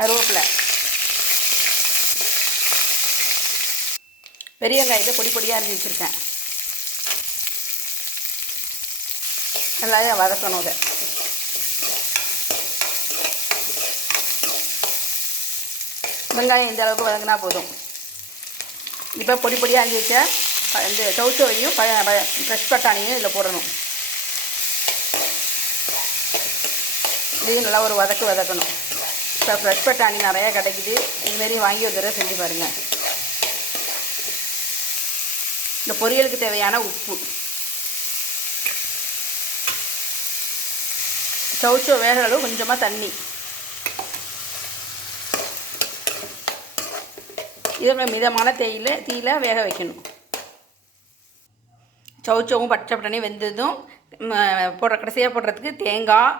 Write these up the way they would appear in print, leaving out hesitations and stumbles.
கருவேப்பிலை, பெரிய வெங்காயத்தை பொடி பொடியாக அரிஞ்சு வச்சுருக்கேன். நல்லா வதக்கணும். அதை வெங்காயம் இந்த அளவுக்கு வதங்கினா போதும். இப்போ பொடி பொடியாக அரிஞ்சு வச்ச இந்த சௌசௌவையும் ஃப்ரெஷ் பட்டாணியும் இதில் போடணும். இதையும் நல்லா ஒரு வதக்கணும். இப்போ ஃப்ரெஷ் பட்டாணி நிறையா கிடைக்குது. இதுமாரி வாங்கி ஒரு தடவை செஞ்சு பாருங்கள். இந்த பொரியலுக்கு தேவையான உப்பு, சௌசௌ வேக அளவு கொஞ்சமாக தண்ணி, இதை மிதமான தீயில வேக வைக்கணும். சௌசௌவும் பச்சை பட்டாணியும் வெந்ததும் கடைசியாக போடுறதுக்கு தேங்காய்,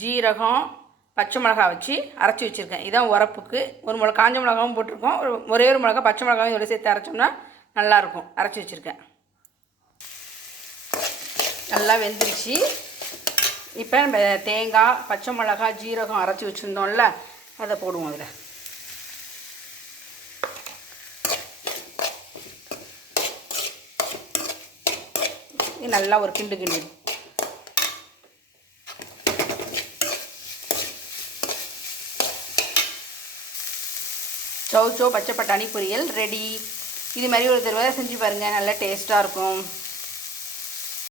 ஜீரகம், பச்சை மிளகாய் வச்சு அரைச்சி வச்சுருக்கேன். இதான் உரப்புக்கு. ஒரு காஞ்ச மிளகாவும் போட்டிருக்கோம். ஒரே ஒரு மிளகா பச்சை மிளகாவும் இதோட சேர்த்து அரைச்சோம்னா நல்லாயிருக்கும். அரைச்சி வச்சுருக்கேன். நல்லா வெந்துருச்சு. இப்போ நம்ம தேங்காய், பச்சை மிளகாய், ஜீரகம் அரைச்சி வச்சுருந்தோம்ல, அதை போடுவோம். அதில் நல்லா ஒரு கிண்டு. சௌசௌ பச்சை பட்டாணி பொரியல் ரெடி. இது மாதிரி ஒரு தடவை செஞ்சு பாருங்கள். நல்லா டேஸ்ட்டாக இருக்கும்.